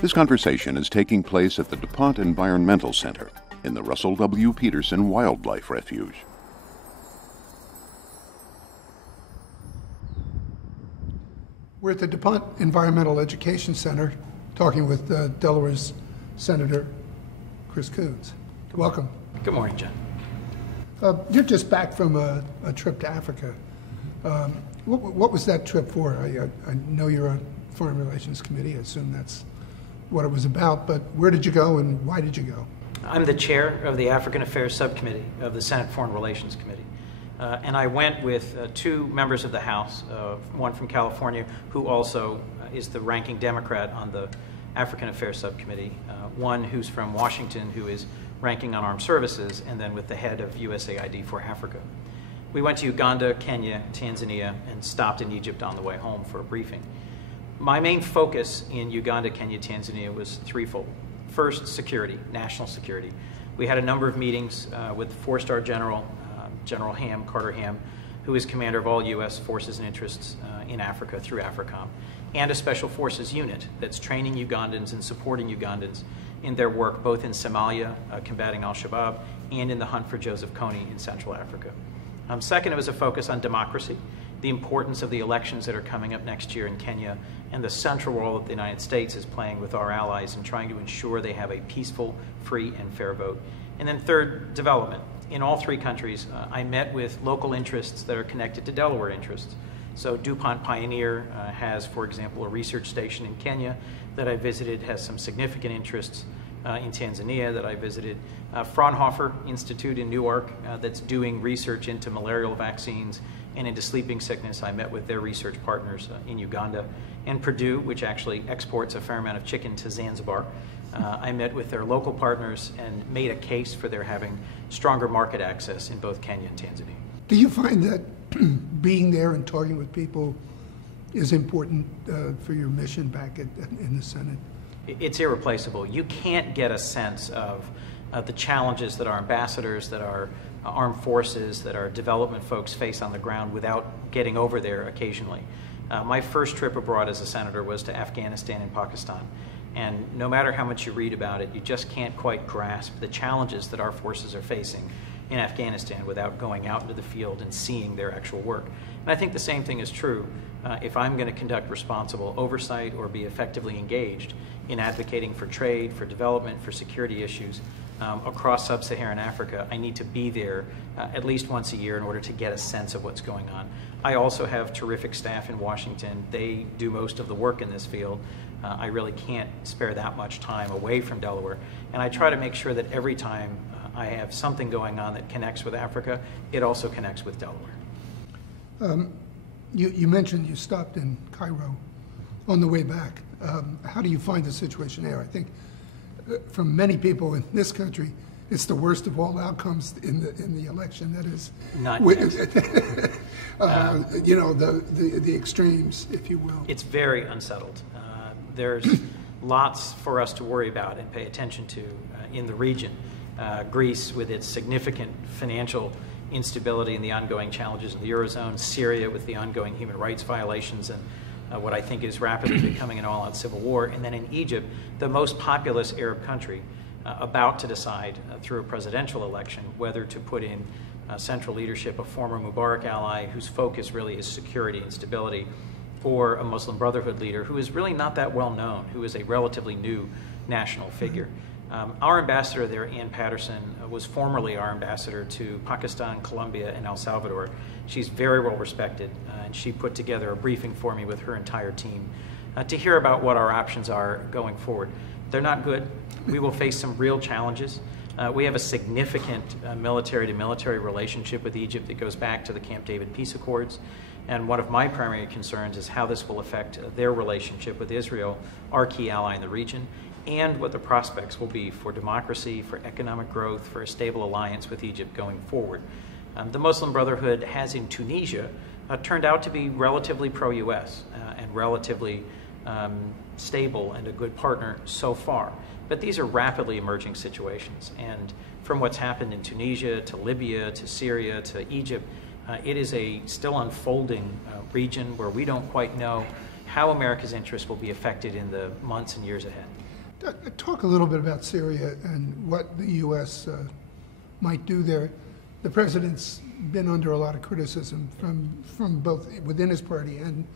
This conversation is taking place at the DuPont Environmental Center in the Russell W. Peterson Wildlife Refuge. We're at the DuPont Environmental Education Center talking with Delaware's Senator Chris Coons. Welcome. Good morning, John. You're just back from a trip to Africa. What was that trip for? I know you're on Foreign Relations Committee. I assume that's what it was about, but where did you go and why did you go? I'm the chair of the African Affairs Subcommittee of the Senate Foreign Relations Committee. And I went with two members of the House, one from California, who also is the ranking Democrat on the African Affairs Subcommittee, one who's from Washington, who is ranking on armed services, and then with the head of USAID for Africa. We went to Uganda, Kenya, Tanzania, and stopped in Egypt on the way home for a briefing. My main focus in Uganda, Kenya, Tanzania was threefold. First, security, national security. We had a number of meetings with four-star General Ham, Carter Ham, who is commander of all U.S. forces and interests in Africa through AFRICOM, and a special forces unit that's training Ugandans and supporting Ugandans in their work both in Somalia, combating al-Shabaab, and in the hunt for Joseph Kony in Central Africa. Second, it was a focus on democracy, the importance of the elections that are coming up next year in Kenya, and the central role that the United States is playing with our allies in trying to ensure they have a peaceful, free, and fair vote. And then third, development. In all three countries, I met with local interests that are connected to Delaware interests. So DuPont Pioneer has, for example, a research station in Kenya that I visited, has some significant interests in Tanzania that I visited. Fraunhofer Institute in Newark that's doing research into malarial vaccines and into sleeping sickness. I met with their research partners in Uganda. And Purdue, which actually exports a fair amount of chicken to Zanzibar. I met with their local partners and made a case for their having stronger market access in both Kenya and Tanzania. Do you find that being there and talking with people is important for your mission back in the Senate? It's irreplaceable. You can't get a sense of the challenges that our ambassadors, that our armed forces, that our development folks face on the ground without getting over there occasionally. My first trip abroad as a senator was to Afghanistan and Pakistan. And no matter how much you read about it, you just can't quite grasp the challenges that our forces are facing in Afghanistan without going out into the field and seeing their actual work. And I think the same thing is true if I'm going to conduct responsible oversight or be effectively engaged in advocating for trade, for development, for security issues across sub-Saharan Africa. I need to be there at least once a year in order to get a sense of what's going on. I also have terrific staff in Washington. They do most of the work in this field. I really can't spare that much time away from Delaware. And I try to make sure that every time I have something going on that connects with Africa, it also connects with Delaware. You mentioned you stopped in Cairo on the way back. How do you find the situation there? I think from many people in this country, it's the worst of all outcomes in the election. That is, not you know, the extremes, if you will. It's very unsettled. There's lots for us to worry about and pay attention to in the region. Greece, with its significant financial instability and the ongoing challenges in the Eurozone, Syria with the ongoing human rights violations and what I think is rapidly becoming an all-out civil war, and then in Egypt, the most populous Arab country, about to decide through a presidential election whether to put in central leadership a former Mubarak ally whose focus really is security and stability, or a Muslim Brotherhood leader who is really not that well known, who is a relatively new national figure. Our ambassador there, Ann Patterson, was formerly our ambassador to Pakistan, Colombia, and El Salvador. She's very well respected, and she put together a briefing for me with her entire team to hear about what our options are going forward. They're not good. We will face some real challenges. We have a significant military-to-military relationship with Egypt that goes back to the Camp David peace accords. And one of my primary concerns is how this will affect their relationship with Israel, our key ally in the region, and what the prospects will be for democracy, for economic growth, for a stable alliance with Egypt going forward. The Muslim Brotherhood has in Tunisia turned out to be relatively pro-U.S. And relatively stable and a good partner so far. But these are rapidly emerging situations. And from what's happened in Tunisia to Libya to Syria to Egypt, it is a still unfolding region where we don't quite know how America's interests will be affected in the months and years ahead. Talk a little bit about Syria and what the U.S. Might do there. The president's been under a lot of criticism from both within his party and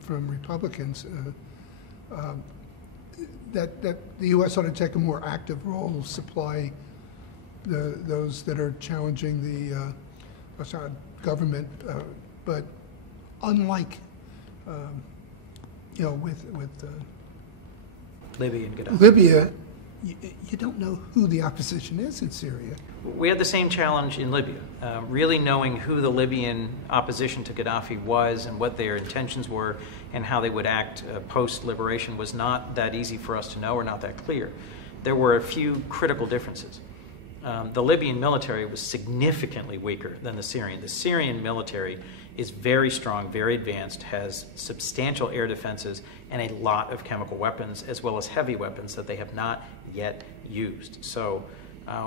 from Republicans that the U.S. ought to take a more active role, supply those that are challenging the Assad government, but unlike with Libya and Gaddafi. Libya, you don't know who the opposition is in Syria. We had the same challenge in Libya. Really knowing who the Libyan opposition to Gaddafi was and what their intentions were and how they would act post-liberation was not that easy for us to know or not that clear. There were a few critical differences. The Libyan military was significantly weaker than the Syrian. The Syrian military is very strong, very advanced, has substantial air defenses and a lot of chemical weapons as well as heavy weapons that they have not yet used. So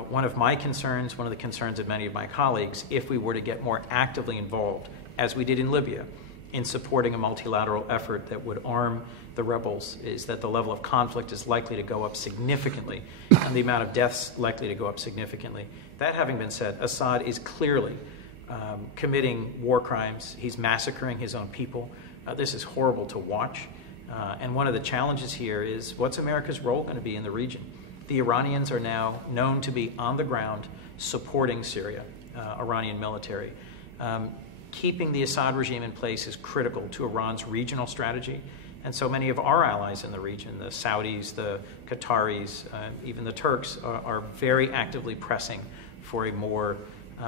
one of my concerns, one of the concerns of many of my colleagues, if we were to get more actively involved, as we did in Libya, in supporting a multilateral effort that would arm the rebels, is that the level of conflict is likely to go up significantly and the amount of deaths likely to go up significantly. That having been said, Assad is clearly committing war crimes. He's massacring his own people. This is horrible to watch. And one of the challenges here is, what's America's role going to be in the region? The Iranians are now known to be on the ground supporting Syria, Iranian military. Keeping the Assad regime in place is critical to Iran's regional strategy. And so many of our allies in the region, the Saudis, the Qataris, even the Turks, are very actively pressing for a more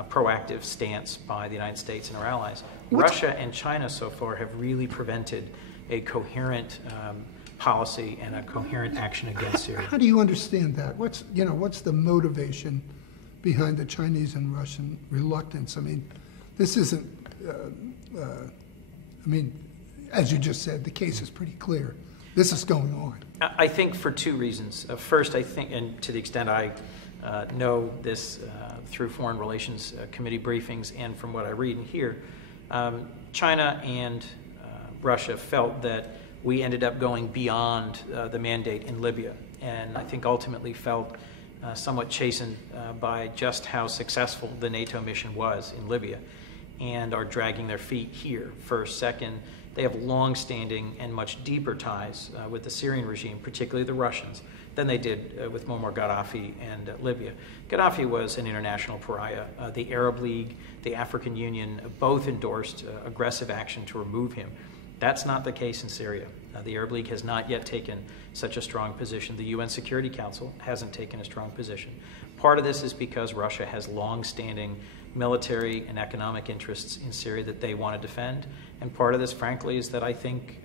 proactive stance by the United States and our allies. Russia and China so far have really prevented a coherent policy and a coherent action against Syria. How do you understand that? What's the motivation behind the Chinese and Russian reluctance? I mean, this isn't. As you just said, the case is pretty clear. This is going on. I think for two reasons. First, I think, and to the extent I know this through Foreign Relations Committee briefings and from what I read and hear, China and Russia felt that we ended up going beyond the mandate in Libya, and I think ultimately felt somewhat chastened by just how successful the NATO mission was in Libya, and are dragging their feet here. First. Second, they have long-standing and much deeper ties with the Syrian regime, particularly the Russians, than they did with Muammar Gaddafi and Libya. Gaddafi was an international pariah. The Arab League, the African Union, both endorsed aggressive action to remove him. That's not the case in Syria. The Arab League has not yet taken such a strong position. The UN Security Council hasn't taken a strong position. Part of this is because Russia has long-standing military and economic interests in Syria that they want to defend. And part of this, frankly, is that I think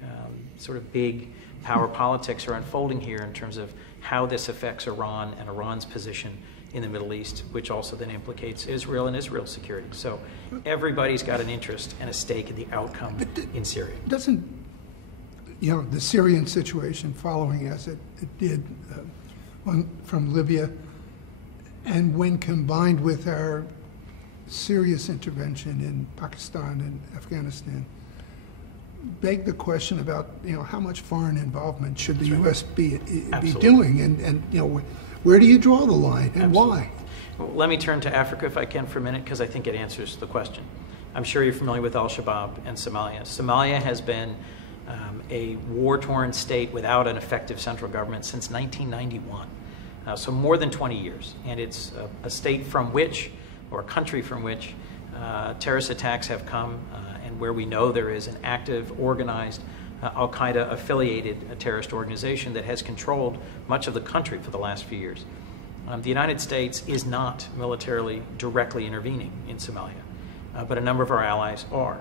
sort of big power politics are unfolding here in terms of how this affects Iran and Iran's position in the Middle East, which also then implicates Israel and Israel's security. So everybody's got an interest and a stake in the outcome in Syria. Doesn't, the Syrian situation following as it did from Libya, and when combined with our serious intervention in Pakistan and Afghanistan, beg the question about how much foreign involvement should the U.S. be doing, and where do you draw the line and why? Well, let me turn to Africa if I can for a minute, because I think it answers the question. I'm sure you're familiar with al-Shabaab and Somalia. Somalia has been a war-torn state without an effective central government since 1991, so more than 20 years, and it's a state from which, or a country from which, terrorist attacks have come, and where we know there is an active, organized, al-Qaeda affiliated terrorist organization that has controlled much of the country for the last few years. The United States is not militarily directly intervening in Somalia, but a number of our allies are.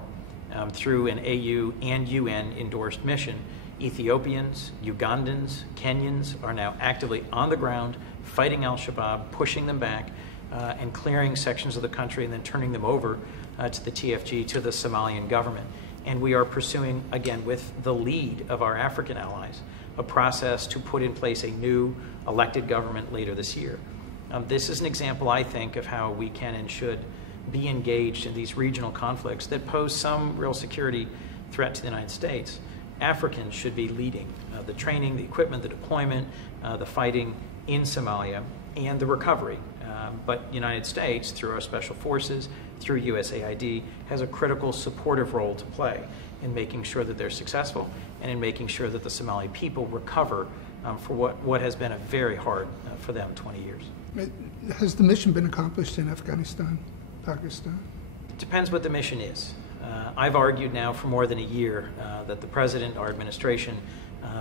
Through an AU and UN endorsed mission, Ethiopians, Ugandans, Kenyans are now actively on the ground fighting al-Shabaab, pushing them back, and clearing sections of the country and then turning them over to the TFG, to the Somalian government. And we are pursuing, again, with the lead of our African allies, a process to put in place a new elected government later this year. This is an example, I think, of how we can and should be engaged in these regional conflicts that pose some real security threat to the United States. Africans should be leading the training, the equipment, the deployment, the fighting in Somalia, and the recovery. But the United States, through our special forces, through USAID, has a critical supportive role to play in making sure that they're successful and in making sure that the Somali people recover for what has been a very hard for them 20 years. Has the mission been accomplished in Afghanistan, Pakistan? It depends what the mission is. I've argued now for more than a year that the President, our administration,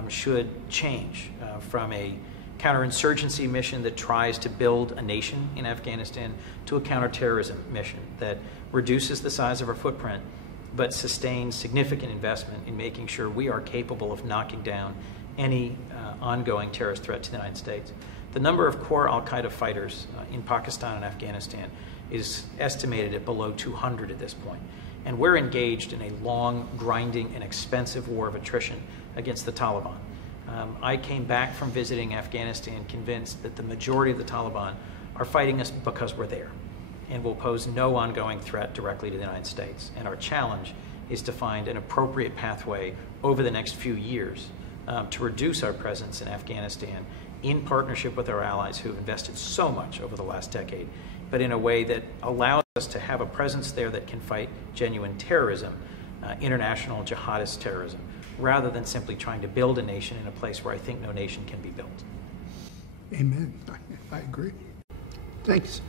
should change from a counterinsurgency mission that tries to build a nation in Afghanistan to a counterterrorism mission that reduces the size of our footprint but sustains significant investment in making sure we are capable of knocking down any ongoing terrorist threat to the United States. The number of core al-Qaeda fighters in Pakistan and Afghanistan is estimated at below 200 at this point. And we're engaged in a long, grinding, and expensive war of attrition against the Taliban. I came back from visiting Afghanistan convinced that the majority of the Taliban are fighting us because we're there and will pose no ongoing threat directly to the United States. And our challenge is to find an appropriate pathway over the next few years to reduce our presence in Afghanistan in partnership with our allies who have invested so much over the last decade, but in a way that allows us to have a presence there that can fight genuine terrorism, international jihadist terrorism, rather than simply trying to build a nation in a place where I think no nation can be built. Amen. I agree. Thanks.